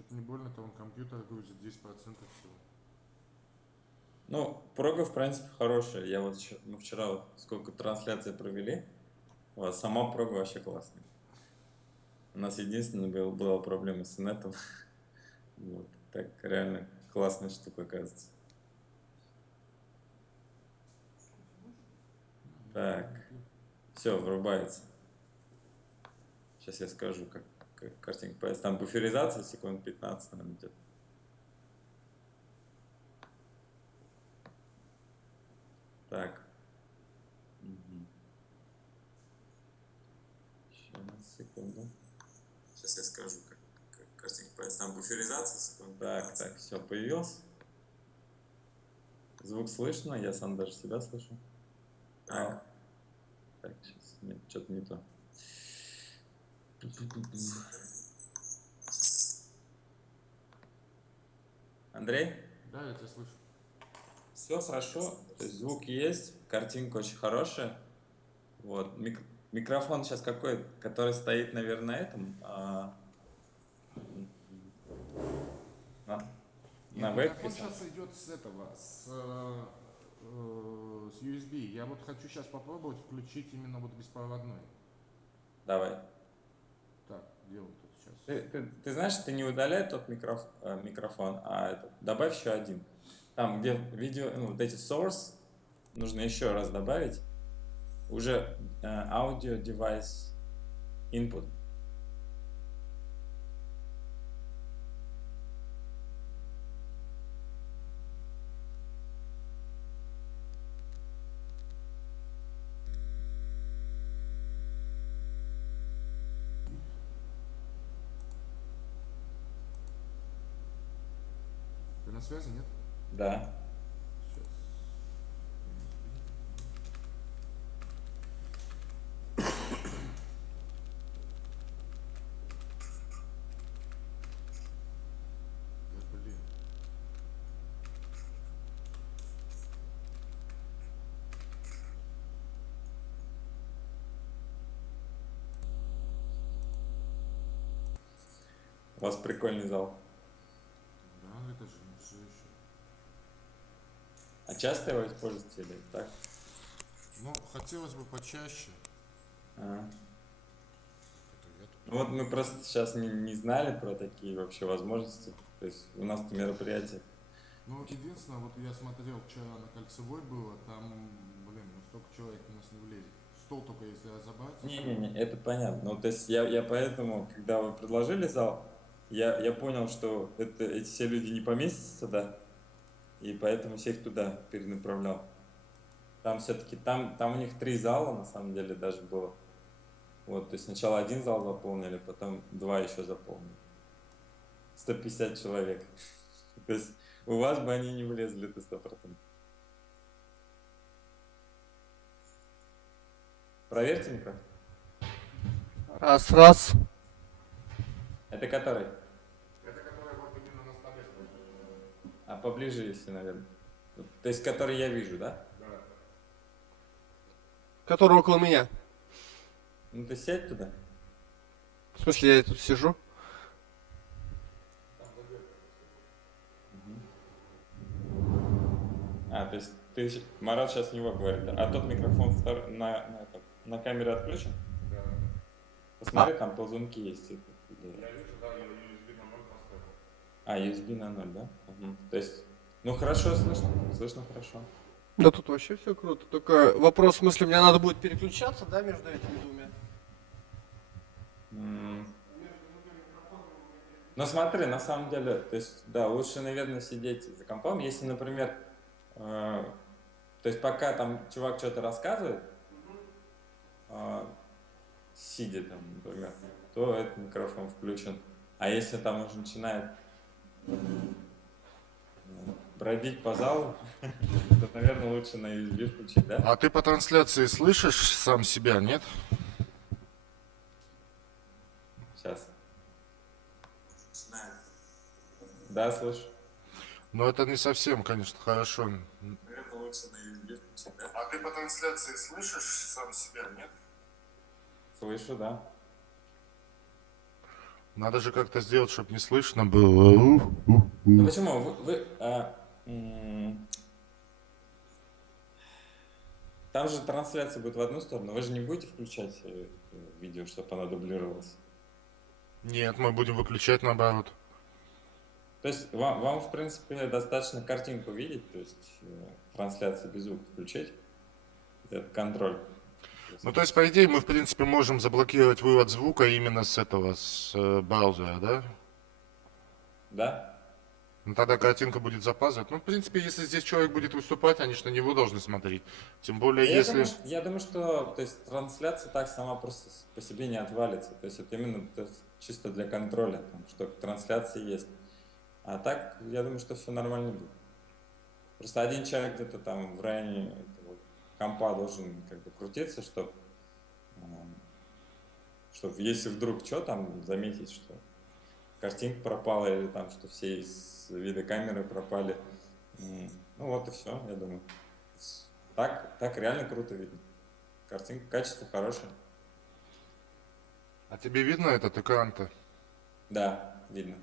Что-то не больно-то он компьютер грузит, 10% всего. Ну, прога, в принципе, хорошая. Я вот мы вчера вот сколько трансляций провели, вот, сама прога вообще классная. У нас единственная была проблема с инетом. Вот, так реально классная штука, оказывается. Так, все, врубается. Сейчас я скажу, как картинка появится. Там буферизация секунд 15, наверное, идет. Так. Угу. Сейчас, секунду. Сейчас я скажу, как картинка появится. Там буферизация секунд 15. Так, все, появился. Звук слышно, я сам даже себя слышу. Так, сейчас, нет, что-то не то. Андрей? Да, я тебя слышу. Все хорошо, то есть звук есть, картинка очень хорошая. Вот. Микрофон сейчас какой? Который стоит, наверное, на этом? На вебке? Микрофон сейчас идет с этого, с USB. Я вот хочу сейчас попробовать включить именно вот беспроводной. Давай. Так, где он тут сейчас? Ты знаешь, ты не удаляй тот микрофон, а добавь еще один. Там, где видео, ну, вот эти source, нужно еще раз добавить. Уже audio device input. Ты на связи, нет? Да. Сейчас. Да, блин. У вас прикольный зал. Да, это же все еще. А часто его используете или так? Ну, хотелось бы почаще. Ну вот мы просто сейчас не знали про такие вообще возможности. То есть у нас-то мероприятие. Ну, единственное, вот я смотрел вчера на Кольцевой было, там, блин, ну столько человек у нас не влезет. Стол только если разобрать. Не, это понятно. Ну, то есть я поэтому, когда вы предложили зал, я понял, что эти все люди не поместятся туда, и поэтому всех туда перенаправлял. Там все-таки, там у них 3 зала, на самом деле, даже было. Вот, то есть сначала один зал заполнили, потом 2 еще заполнили. 150 человек. То есть у вас бы они не влезли, это 100%. Проверьте микрофон. Раз. Это который? Это которое вот именно на столе стоит. А поближе, если, наверное. То есть, который я вижу, да? Да. Который около меня. Ну ты сядь туда. В смысле, я тут сижу? То есть Марат сейчас не говорит, да? А тот микрофон на камере отключен? Да. Посмотри, там ползунки есть. Я вижу, да, я USB на 0 поставил. USB на 0, да? Угу. То есть, ну хорошо слышно хорошо. Да тут вообще все круто. Только вопрос, в смысле, мне надо будет переключаться, да, между этими двумя? Ну смотри, на самом деле, то есть, да, лучше, наверное, сидеть за компом. Если, например, то есть пока там чувак что-то рассказывает, сидя там, например, то этот микрофон включен. А если там уже начинает бродить по залу, то, наверное, лучше на USB включить, да? А ты по трансляции слышишь сам себя, нет? Сейчас. Да, слышу. Но это не совсем, конечно, хорошо. Наверное, лучше на USB включить, да? А ты по трансляции слышишь сам себя, нет? Слышу, да. Надо же как-то сделать, чтобы не слышно было. Ну почему? М, Там же трансляция будет в одну сторону. Вы же не будете включать видео, чтобы оно дублировалось. Нет, мы будем выключать наоборот. То есть вам в принципе, достаточно картинку видеть, то есть трансляцию без звука включить. Это контроль. Ну, то есть, по идее, мы, в принципе, можем заблокировать вывод звука именно с этого, браузера, да? Да? Ну, тогда картинка будет запаздывать. Ну, в принципе, если здесь человек будет выступать, они же на него должны смотреть. Тем более, Да если... я думаю, что то есть, трансляция так сама просто по себе не отвалится. То есть это именно то есть, чисто для контроля, там, что трансляция есть. А так, я думаю, что все нормально будет. Просто один человек где-то там в районе этого компа должен как бы крутиться, чтобы если вдруг что там заметить, что картинка пропала или там, что все из вида камеры пропали. Ну вот и все, я думаю. Так реально круто видно. Картинка, качество хорошее. А тебе видно этот экран-то? Да, видно.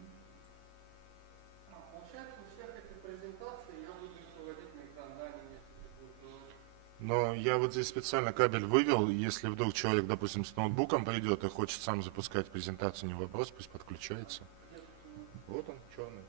Получается, у всех этих презентаций я буду их выводить на экран, да, они мне будут говорить. Но я вот здесь специально кабель вывел. Если вдруг человек, допустим, с ноутбуком придет и хочет сам запускать презентацию, не вопрос, пусть подключается. Вот он, черный.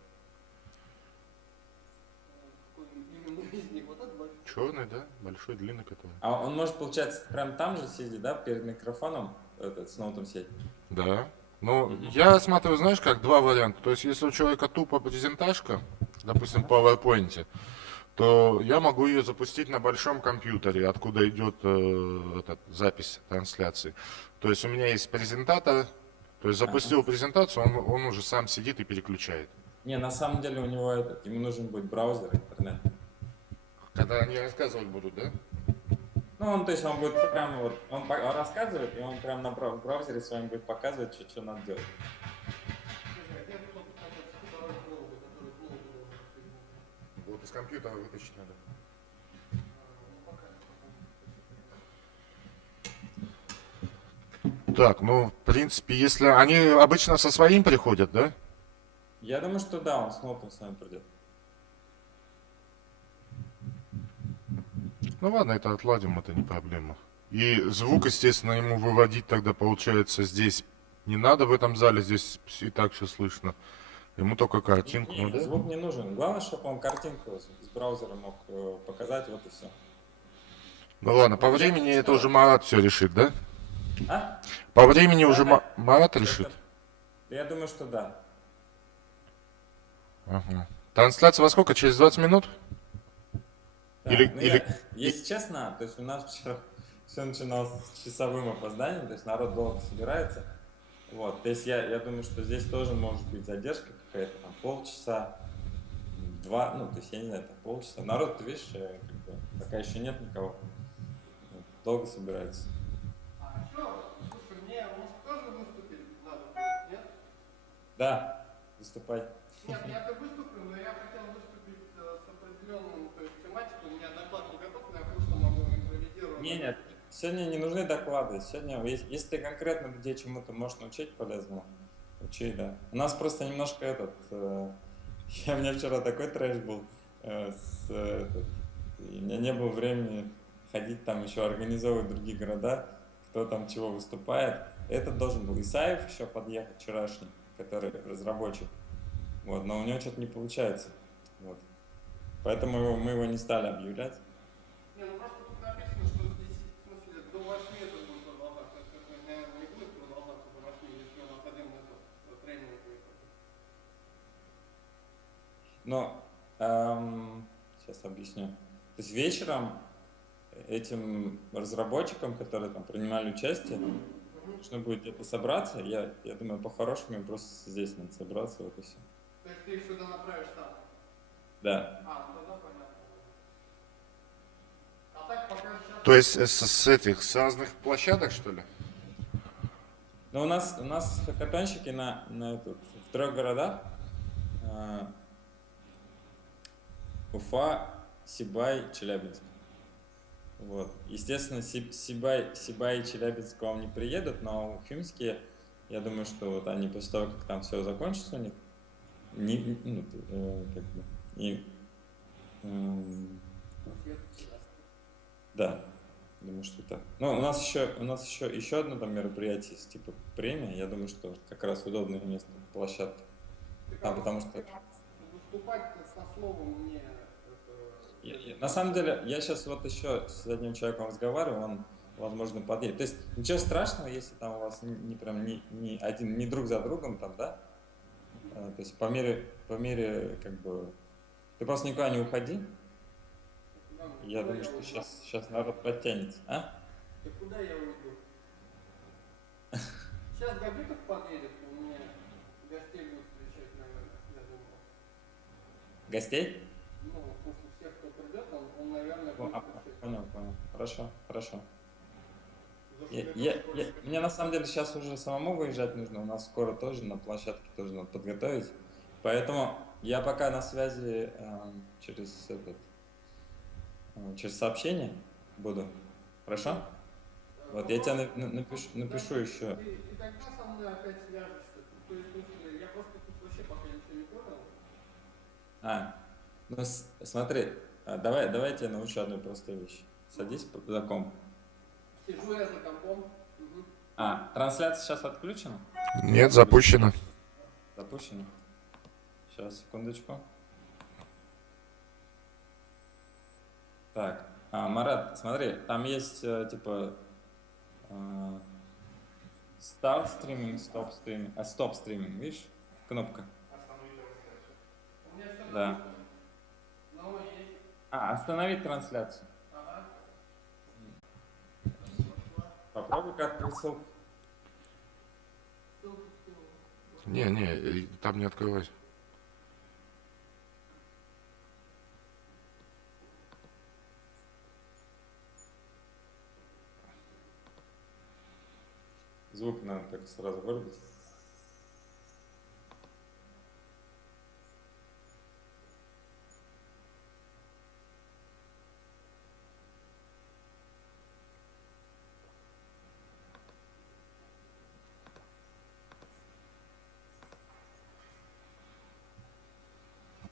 Какой именно из них? Вот этот большой? Черный, да? Большой, длинный который. А он может, получается, прям там же сидеть, да, перед микрофоном, с ноутом сидеть? Да. Ну, я рассматриваю, знаешь, как два варианта. То есть, если у человека тупо презентажка, допустим, в PowerPoint, то я могу ее запустить на большом компьютере, откуда идет запись трансляции. То есть, у меня есть презентатор, то есть, запустил презентацию, он уже сам сидит и переключает. Не, на самом деле у него ему нужен будет браузер, интернет. Когда они рассказывать будут, да? Ну, то есть он будет прямо вот, он рассказывает, и он прямо на браузере с вами будет показывать, что надо делать. Вот из компьютера вытащить надо. Так, ну, в принципе, если они обычно со своим приходят, да? Я думаю, что да, он с ноутом с вами придет. Ну ладно, это отладим, это не проблема. И звук, естественно, ему выводить тогда, получается, здесь не надо в этом зале, здесь и так все слышно. Ему только картинку, Не, ну да? звук не нужен. Главное, чтобы он картинку с браузера мог показать, вот и все. Ну ладно, по времени это уже Марат все решит, да? А? По времени Да, уже да. Марат решит? Я думаю, что да. Ага. Трансляция во сколько? Через 20 минут? Да, если честно, то есть у нас вчера все начиналось с часовым опозданием, то есть народ долго собирается. Вот, то есть я думаю, что здесь тоже может быть задержка какая-то, там полчаса, два, ну, то есть я не знаю, там полчаса. Народ, ты видишь, как бы, пока еще нет никого. Вот, долго собирается. А что? Слушай, мне тоже выступить надо, нет? Да, выступай. Нет, я-то выступлю, но я хотел выступить с определенным, то есть тематикой. У меня доклад не готов, но я просто могу импровизировать. Нет, сегодня не нужны доклады. Сегодня, если ты конкретно где чему-то можешь научить полезно, учи, да. У нас просто немножко у меня вчера такой трэш был, и у меня не было времени ходить там еще организовывать другие города, кто там чего выступает. Этот должен был Исаев еще подъехать вчерашний, который разработчик. Вот, но у него что-то не получается. Вот. Поэтому мы его не стали объявлять. Не, ну просто тут написано, что здесь, в смысле, до 8 это будет продолжаться. То есть это, наверное, не будет продолжаться до 8, если у нас один тренинг будет. Но сейчас объясню. То есть вечером этим разработчикам, которые там принимали участие, нужно будет где-то собраться. Я думаю, по-хорошему им просто здесь надо собраться, вот и все. То есть ты их сюда направишь сам? Да. А, ну тогда понятно. А так пока сейчас... То есть с разных площадок, что ли? Но у нас хакатонщики в 3 городах. Уфа, Сибай, Челябинск. Вот. Естественно, Сибай и Челябинск к вам не приедут, но уфимские Я думаю, что вот они после того, как там все закончится у них, ну, как бы, и, м, да, думаю, что так. Ну, у нас еще одно там мероприятие, есть, типа премия. Я думаю, что как раз удобное место, площадка. Так, Там, потому что выступать со словом мне на самом деле, я сейчас вот еще с одним человеком разговариваю, он, возможно, подъедет. То есть ничего страшного, если там у вас не прям не один, не друг за другом там, да? То есть по мере, как бы, ты просто никуда не уходи. Я думаю, что сейчас народ подтянется. А? Да куда я уйду? Сейчас Габитов подъедет, у меня гостей будет встречать, наверное, я думаю. Гостей? Ну, в смысле, всех, кто придет, он наверное, будет встречать. Понял. Хорошо. За что это больше Мне на самом деле сейчас уже самому выезжать нужно. У нас скоро тоже на площадке тоже надо подготовить. Поэтому я пока на связи через сообщение буду. Хорошо? Вот я тебе напишу еще. Ты когда со мной опять свяжешься? То есть, в смысле, я просто тут вообще пока ничего не понял. Ну смотри, давай я тебе научу одну простую вещь. Садись за комп. Сижу я за компом. Угу. Трансляция сейчас отключена? Нет, запущено. Запущена? Сейчас, секундочку. Так, Марат, смотри, там есть типа start streaming, stop streaming, stop streaming, видишь? Кнопка. У меня все Да. написано. Но есть. Остановить трансляцию. Ага. Попробуй как ссылку. Ссылку скинул. Не, там не открывать. Звук надо так сразу вырубить.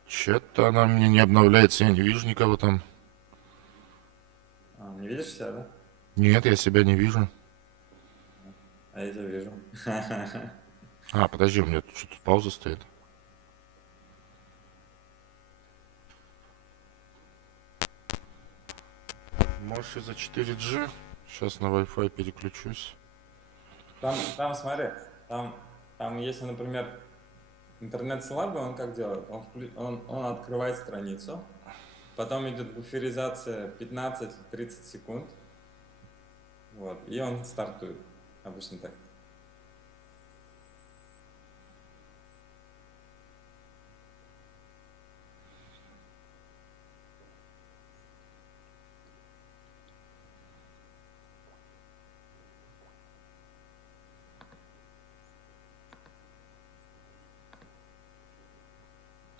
Че-то она мне не обновляется, я не вижу никого там. Не видишь себя, да? Нет, я себя не вижу. А я тебя вижу. Подожди, у меня тут что-то пауза стоит. Может, из-за 4G? Сейчас на Wi-Fi переключусь. Там смотри, там если, например, интернет слабый, он как делает? Он открывает страницу, потом идет буферизация 15-30 секунд, вот, и он стартует. Обычно так.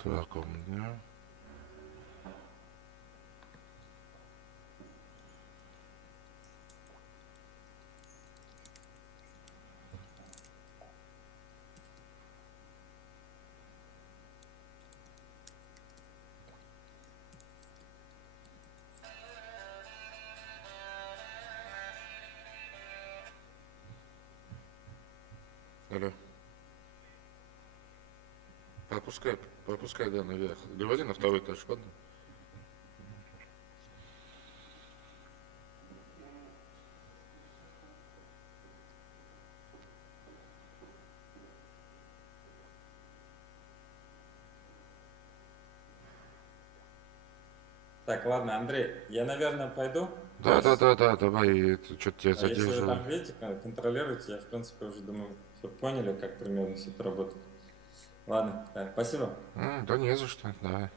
Так, у меня... Алло. Пропускай, да, наверх. Говори на второй этаж, ладно? Так, ладно, Андрей, я, наверное, пойду. Да, давай, что-то тебя Если вы задерживаю. там видите, контролируйте, я, в принципе, уже думаю, все поняли, как примерно все это работает. Ладно, так, спасибо. Да не за что, давай.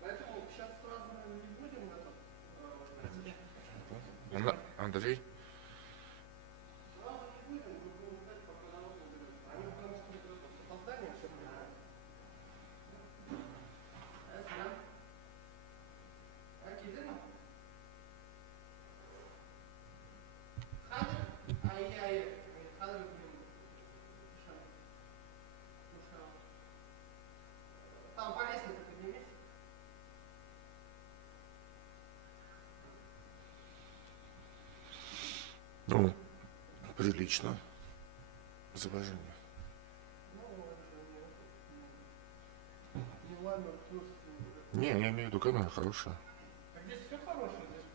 Поэтому сейчас сразу не будем это. Андрей? Сразу не будем, мы будем ждать, пока народ наберется. Они потому что не придут. Ну, прилично. Изображение. Ну, это не ламер плюс. Не, я имею в виду, камера хорошая. Так здесь все хорошее, здесь,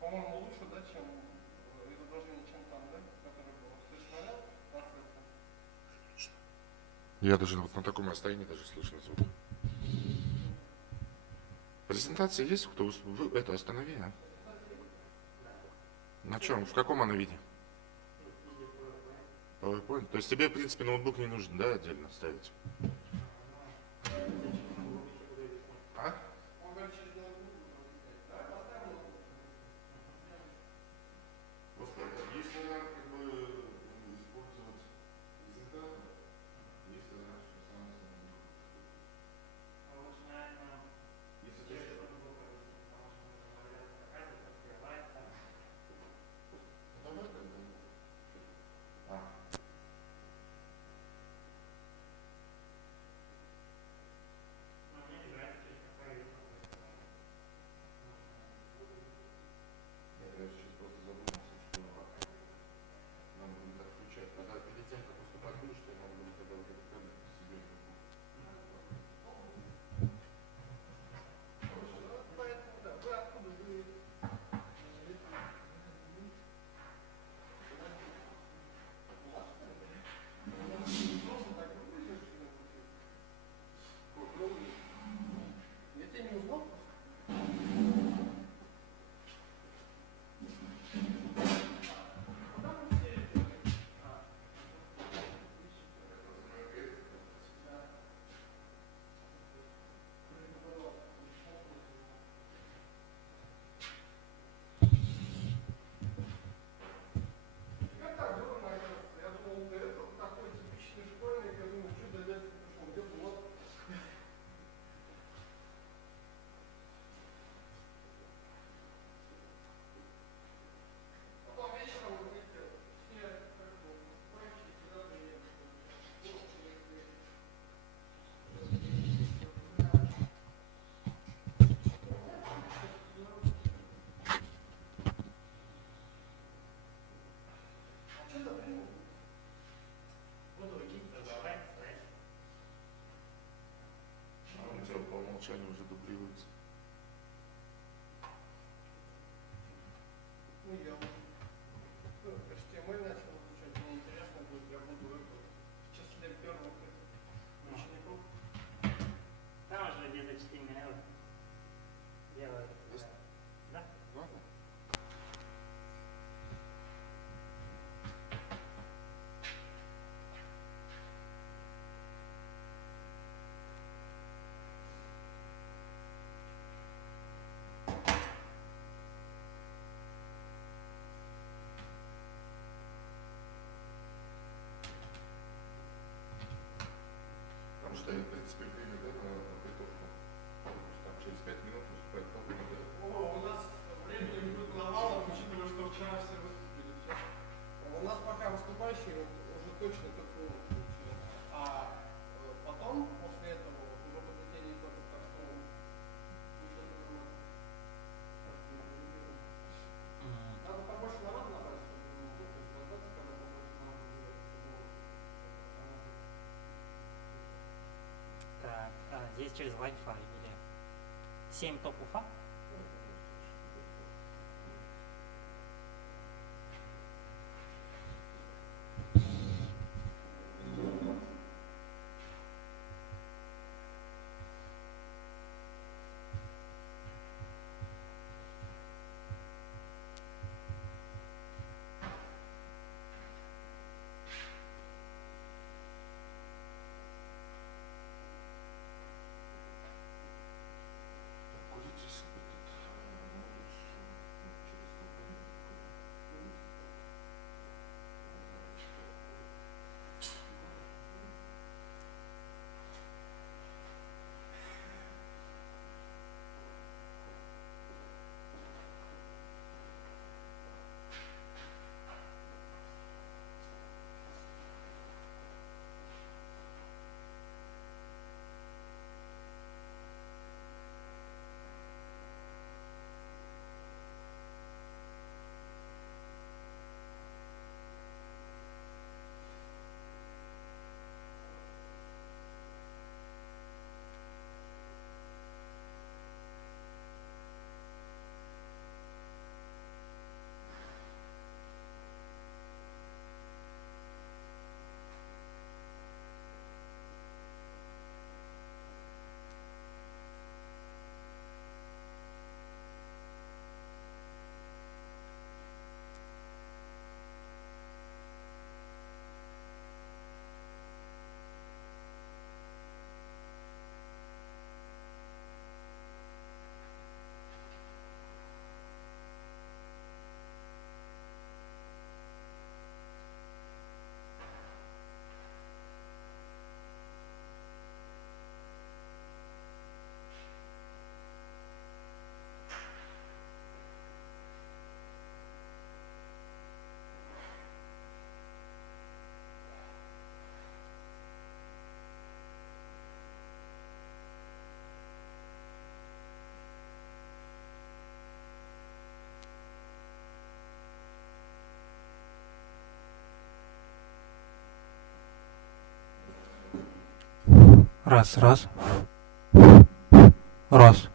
по-моему, лучше, да, чем изображение, чем там, да, которое было. Ты же смотрел трансляцию? Я даже вот на таком расстоянии даже слышно звук. Презентация есть? Кто это останови, а? На чем? В каком она виде? PowerPoint. То есть тебе, в принципе, ноутбук не нужен, да, отдельно ставить? А? Он говорит, через ноутбук можно снять. Давай поставим ноутбук. Просто есть вариант как бы использовать презентатор, есть вариант, что сам если ты давай тогда. А. Нет, я сейчас просто задумался, что нам будет отключать. Когда перед тем, как выступать будешь, что надо будет тогда вот этот кабель себе. Поэтому, да, вы откуда вы? Просто так выглядишь, я тебя не узнал. Как так было, оказывается? Я думал, ты это такой типичный школьник, я думал, что за дядька пришел, где вот. Потом вечером вот эти все, как бы, мальчики сюда приехали. Что за бред? А он у тебя по умолчанию уже дублируется. Ну, я уже HTML начал изучать, мне интересно будет, я буду это, в числе первых учеников. Там уже без HTML делают. Да? Ладно. Там стоит, в принципе, время, да, на подготовку. Там через 5 минут выступает полный, да? О, у нас времени будет навалом, учитывая, что вчера все выступили. Все. У нас пока выступающие уже точно КФУ получилось. А потом, после этого, вот, уже подведение итогов, так что надо побольше народу набрать, чтобы возглавляться, когда побольше народу будет. Так, здесь через Wi-Fi или 7 топ Уфа? Курить здесь Раз, раз. Раз.